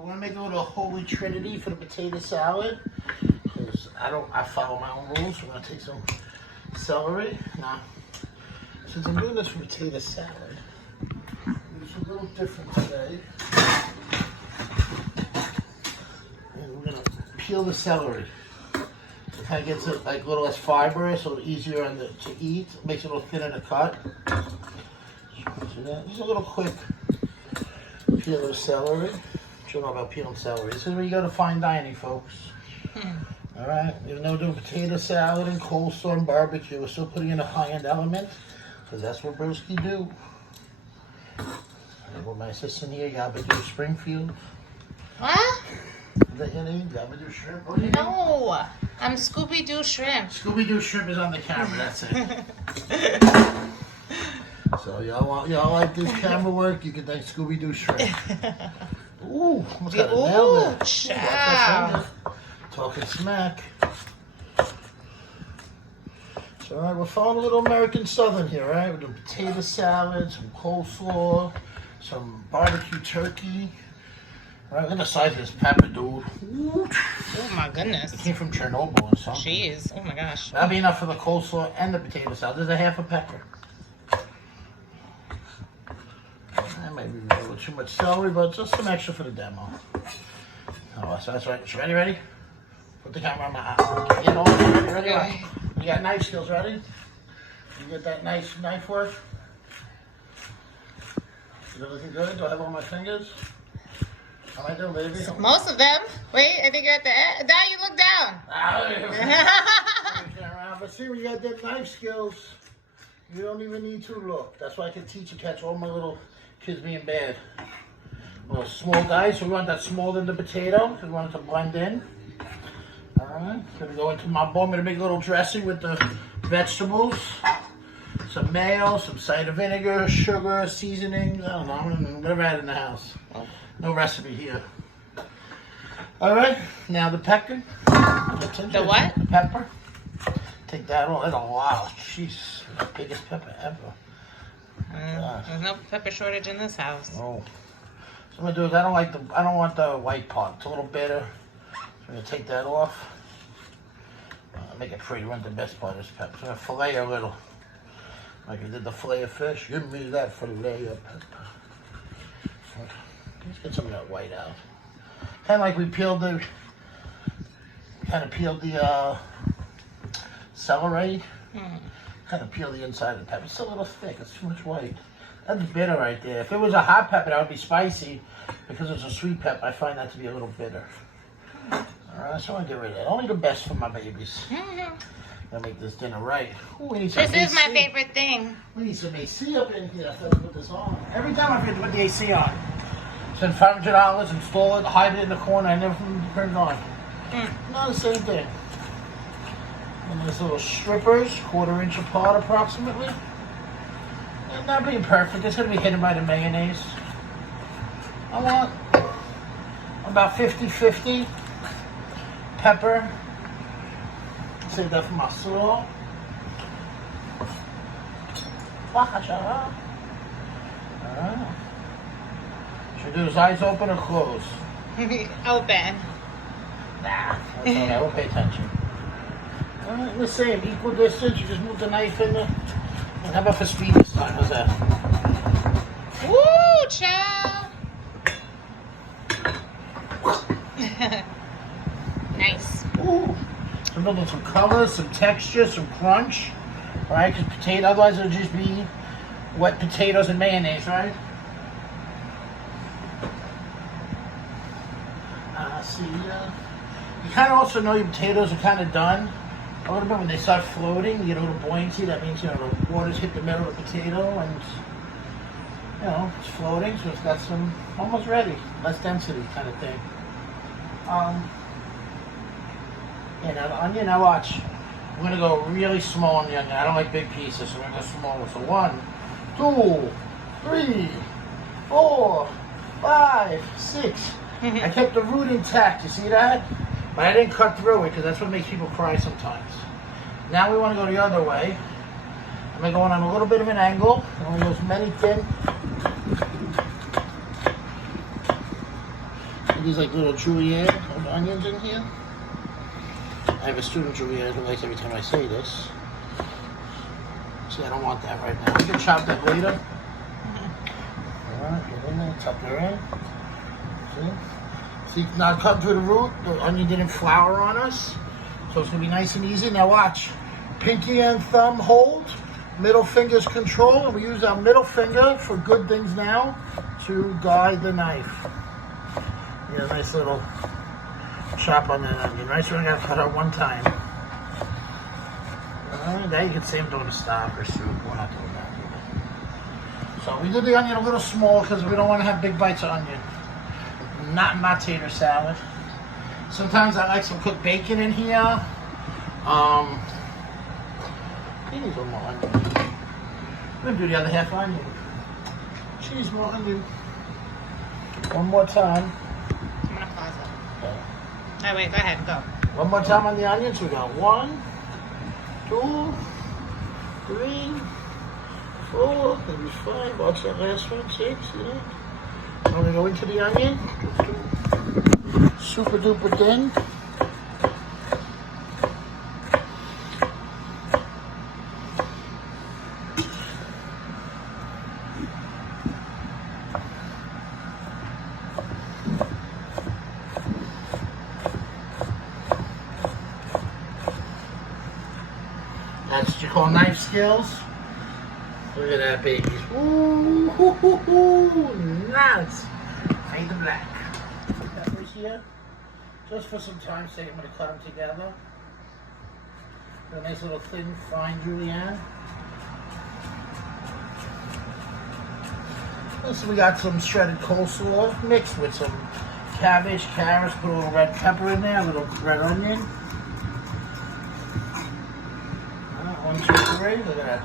we're gonna make a little holy trinity for the potato salad. Because I follow my own rules. We're gonna take some celery. Now, since I'm doing this for potato salad, it's a little different today. And we're gonna peel the celery. It kind of gets it like a little less fibrous, a little easier to eat. It makes it a little thinner to cut. So that, just a little quick peel of celery. You know about peeling celery. This is where you go to fine dining, folks. All right, even though we're doing potato salad and coleslaw and barbecue, we're still putting in a high-end element because that's what broski do. I got my assistant here, Yabba Springfield. What? Is that your name? Yabba Shrimp? No, I'm Scooby-Doo Shrimp. Scooby-Doo Shrimp is on the camera, that's it. So y'all like this camera work, you can thank Scooby-Doo Shrimp. Ooh, almost got a nail there. Ciao. Talking smack. So, all right, we're following a little American Southern here, all right? We're doing potato salad, some coleslaw, some BBQ turkey. All right, look at the size of this pepper, dude. Ooh. Oh my goodness. It came from Chernobyl or something. Jeez. Oh my gosh. That'll be enough for the coleslaw and the potato salad. There's a half a pepper. That might be a little too much celery, but just some extra for the demo. Oh, so that's right. You ready? Put the camera on my eye. Get on. Ready? You got knife skills, ready? You get that nice knife work? Is it looking good? Do I have all my fingers? How am I doing, baby? Most of them. Wait, I think you're at the end. Now you look down. But see, when you got that knife skills, you don't even need to look. That's why I can teach and catch all my little kids being bad. Well, small guys, so we want that smaller than the potato, because we want it to blend in. Alright, gonna go into my bowl. I'm gonna make a little dressing with the vegetables. Some mayo, some cider vinegar, sugar, seasonings, I don't know, whatever I had in the house. No recipe here. Alright, now the pepper. The what? The pepper. Take that off. That's a lot. Jeez, the biggest pepper ever. There's no pepper shortage in this house. Oh. So what I'm gonna do is I don't want the white part. It's a little bitter. So I'm gonna take that off. Make it pretty. We want the best part of this pepper. So I'm gonna fillet a little. Like we did the fillet of fish. Give me that fillet of pepper. Let's get some of that white out. Kind of like we peeled the celery. Kind of peel the inside of the pepper. It's a little thick. It's too much white. That's bitter right there. If it was a hot pepper, that would be spicy. Because it's a sweet pepper, I find that to be a little bitter. Alright, so I want to get rid of that. Only the best for my babies. Gotta make this dinner right. Ooh, we need some This AC. is my favorite thing. We need some AC up in here. I have to put this on. Every time I forget to put the AC on. Spend $500, install it, hide it in the corner, I never turn it on. Not the same thing. And these little strippers, 1/4 inch apart approximately. And not being perfect, it's gonna be hidden by the mayonnaise. I want about 50-50 pepper. Save that for my slaw. Alright. Should I do his eyes open or closed? Open. Nah, that's okay, I won't pay attention. Alright, the same, equal distance, you just move the knife in there. And how about for speed this time? How's that? Woo, child. Nice. Ooh. So I'm building some color, some texture, some crunch. Alright, because potato, otherwise it'll just be wet potatoes and mayonnaise, right? See, you kind of also know your potatoes are kind of done a little bit when they start floating. You get a little buoyancy. That means, the water's hit the middle of the potato and, it's floating. So it's got some, almost ready. Less density kind of thing. The onion, now watch. We're going to go really small on the onion. I don't like big pieces, so we're going to go smaller. So 1, 2, 3, 4, 5, 6. I kept the root intact, you see that? But I didn't cut through it because that's what makes people cry sometimes. Now we want to go the other way. I'm going to go on a little bit of an angle. I'm going to use many thin. These like little julienne of onions in here. I have a student julienne who likes every time I say this. See, I don't want that right now. We can chop that later. Alright, get in there, tuck her in. See, now cut through the root. The onion didn't flour on us, so it's gonna be nice and easy. Now watch, pinky and thumb hold, middle fingers control, and we use our middle finger for good things now to guide the knife. Yeah, nice little chop on that onion. Right, so we're gonna cut out one time. Now you can see I'm doing a stock or soup. We're not doing that either. So we did the onion a little small because we don't want to have big bites of onion. Not in my tater salad. Sometimes I like some cooked bacon in here. He needs one more onion. I'm gonna do the other half onion. She needs more onion. One more time. I'm gonna pause it. Oh wait, go ahead, go. One more time on the onions. We got 1, 2, 3, 4, maybe 5. Watch that last one. 6, see that? I'm gonna go into the onion. Super duper thin. That's what you call knife skills. Look at that, baby. Ooh, hoo, hoo, hoo. Nice. Fade to black. Peppers here. Just for some time's sake, I'm going to cut them together. A nice little thin, fine julienne. So we got some shredded coleslaw mixed with some cabbage, carrots, put a little red pepper in there, a little red onion. 1, 2, 3, look at that.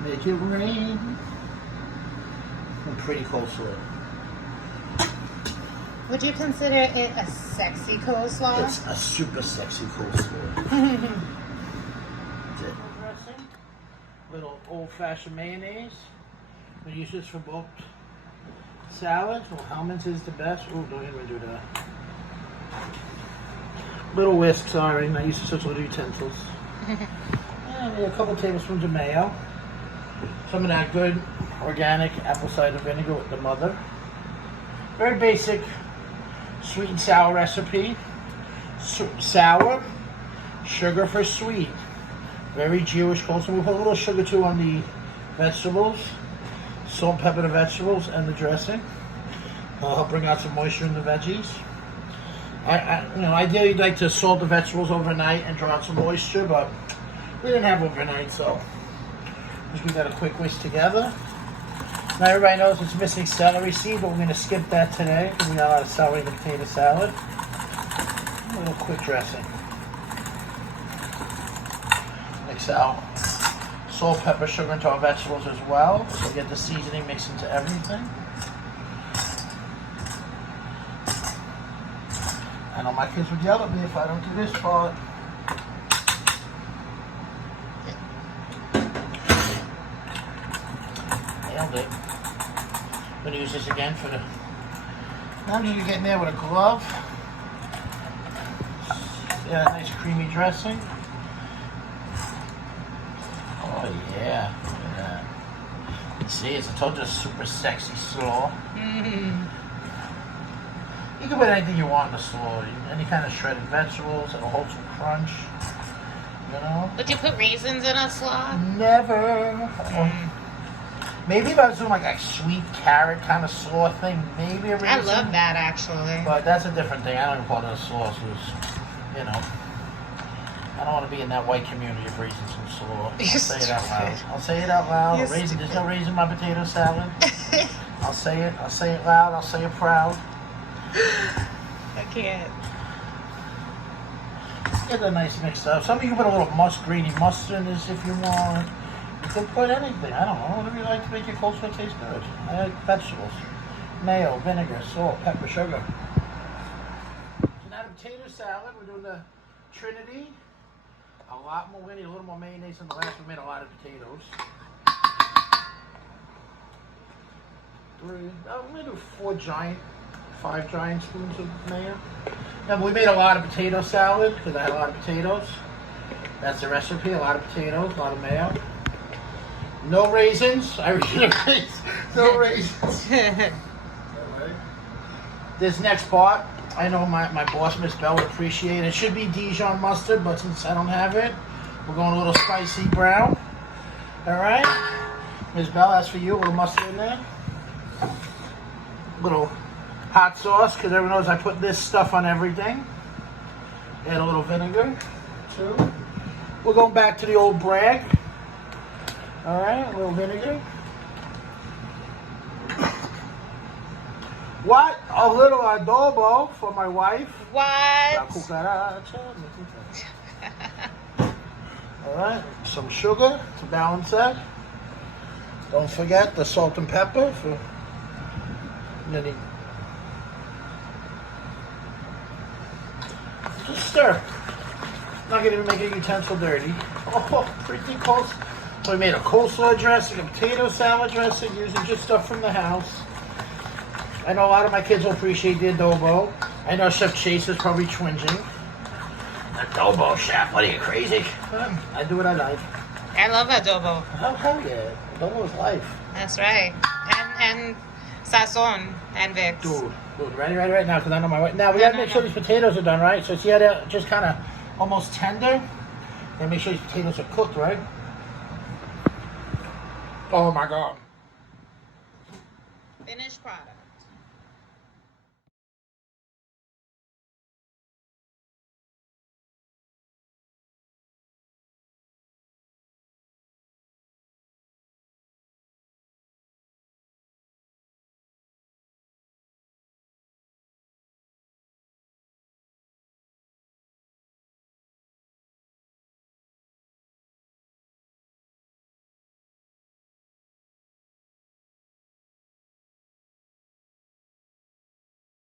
Make it rain. And pretty coleslaw. Would you consider it a sexy coleslaw? It's a super sexy coleslaw. Dressing. Little old-fashioned mayonnaise. We use this for both salads. Well, Hellman's is the best. Oh, don't even do that. Little whisk, sorry, not used to such little utensils. And a couple tablespoons of mayo. Some of that good organic apple cider vinegar with the mother. Very basic sweet and sour recipe. Sour, sugar for sweet. Very Jewish coleslaw. We'll put a little sugar too on the vegetables. Salt, pepper the vegetables and the dressing. I'll help bring out some moisture in the veggies. Ideally you'd like to salt the vegetables overnight and draw out some moisture, but we didn't have overnight, so we got a quick whisk together. Now everybody knows it's missing celery seed, but we're going to skip that today because we got a lot of celery in the potato salad. A little quick dressing. Mix out salt, pepper, sugar into our vegetables as well, so we get the seasoning mixed into everything. I know my kids would yell at me if I don't do this part. Nailed it. I'm going to use this again for the... Now I'm just getting there with a glove. Yeah, nice creamy dressing. Oh yeah, look at that. See, it's a total super sexy slaw. You can put anything you want in the slaw. Any kind of shredded vegetables, it'll hold some crunch. You know? Would you put raisins in a slaw? Never. Maybe if I was doing like a sweet carrot kind of slaw thing, maybe a raisin. I love that actually. But that's a different thing. I don't even call it a slaw, you know. I don't want to be in that white community of raisins and slaw. I'll say it out loud. I'll say it out loud. Raisin, there's no raisin in my potato salad. I'll say it loud. I'll say it proud. I can't. Get a nice mix up. Some of you can put a little grainy mustard in this if you want. You can put anything. I don't know. Whatever you like to make your coleslaw taste good. I like vegetables. Mayo, vinegar, salt, pepper, sugar. So now the potato salad. We're doing the Trinity. A lot more. We need a little more mayonnaise than the last. We made a lot of potatoes. 3. I'm gonna do 5 giant spoons of mayo. Now we made a lot of potato salad because I had a lot of potatoes. That's the recipe. A lot of potatoes, a lot of mayo. No raisins. I refuse. No raisins. This next part, I know my boss, Miss Bell, would appreciate it. It should be Dijon mustard, but since I don't have it, we're going a little spicy brown. All right? Miss Bell, that's for you. A little mustard in there. Little hot sauce, because everyone knows I put this stuff on everything. Add a little vinegar, too. We're going back to the old brag. All right, a little vinegar. What? A little adobo for my wife. What? All right, some sugar to balance that. Don't forget the salt and pepper for many. Just stir. Not gonna even make a utensil dirty. Oh, pretty close. So we made a coleslaw dressing, a potato salad dressing, using just stuff from the house. I know a lot of my kids will appreciate the adobo. I know Chef Chase is probably twinging. Adobo, Chef, what are you, crazy? I do what I like. I love adobo. Oh, hell yeah. Adobo is life. That's right. And sazon and Vicks. Dude, ready right now, because I know my wife. Now, we gotta make sure these potatoes are done, right? So see how they're just kind of almost tender? And make sure these potatoes are cooked, right? Oh my God. Finished product.